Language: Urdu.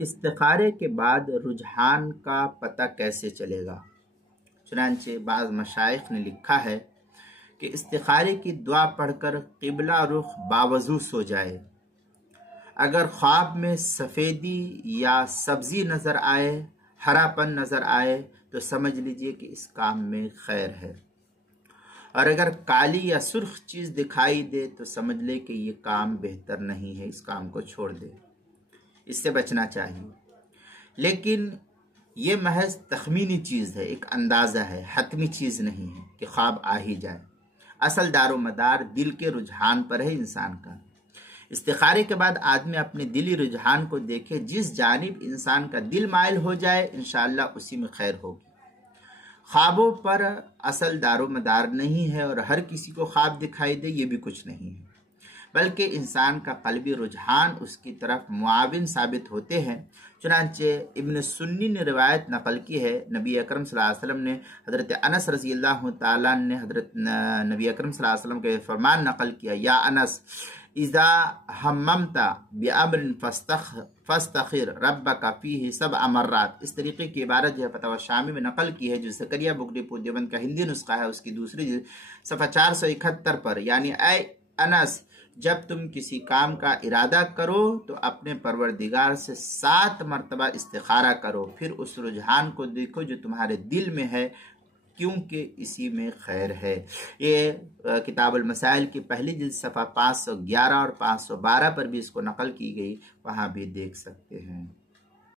استخارے کے بعد رجحان کا پتہ کیسے چلے گا؟ چنانچہ بعض مشائخ نے لکھا ہے کہ استخارے کی دعا پڑھ کر قبلہ رخ باوضو سو جائے۔ اگر خواب میں سفیدی یا سبزی نظر آئے، ہرا پن نظر آئے تو سمجھ لیجئے کہ اس کام میں خیر ہے، اور اگر کالی یا سرخ چیز دکھائی دے تو سمجھ لے کہ یہ کام بہتر نہیں ہے، اس کام کو چھوڑ دے، اس سے بچنا چاہیے۔ لیکن یہ محض تخمینی چیز ہے، ایک اندازہ ہے، حتمی چیز نہیں ہے کہ خواب آ ہی جائے۔ اصل دار و مدار دل کے رجحان پر ہے انسان کا۔ استخارے کے بعد آدمی اپنے دلی رجحان کو دیکھے، جس جانب انسان کا دل مائل ہو جائے انشاءاللہ اسی میں خیر ہوگی۔ خوابوں پر اصل دار و مدار نہیں ہے، اور ہر کسی کو خواب دکھائی دے یہ بھی کچھ نہیں ہے، بلکہ انسان کا قلبی رجحان اس کی طرف معاون ثابت ہوتے ہیں۔ چنانچہ ابن سنی نے روایت نقل کی ہے، نبی اکرم صلی اللہ علیہ وسلم نے حضرت انس رضی اللہ تعالیٰ نے حضرت نبی اکرم صلی اللہ علیہ وسلم کے فرمان نقل کیا، یا انس اذا ہممت بامر فاستخر ربک فیہ 7 مرات۔ اس طریقے کی عبارت جو ہے فتاوی شامی میں نقل کی ہے، جو زکریا بک ڈپو دیوبند کا ہندی نسخہ ہے، اس کی دوسری جلد صفحہ 471 پر، یعنی اے انس، جب تم کسی کام کا ارادہ کرو تو اپنے پروردگار سے 7 مرتبہ استخارہ کرو، پھر اس رجحان کو دیکھو جو تمہارے دل میں ہے، کیونکہ اسی میں خیر ہے۔ یہ کتاب المسائل کی پہلی جلد صفحہ 511 اور 512 پر بھی اس کو نقل کی گئی، وہاں بھی دیکھ سکتے ہیں۔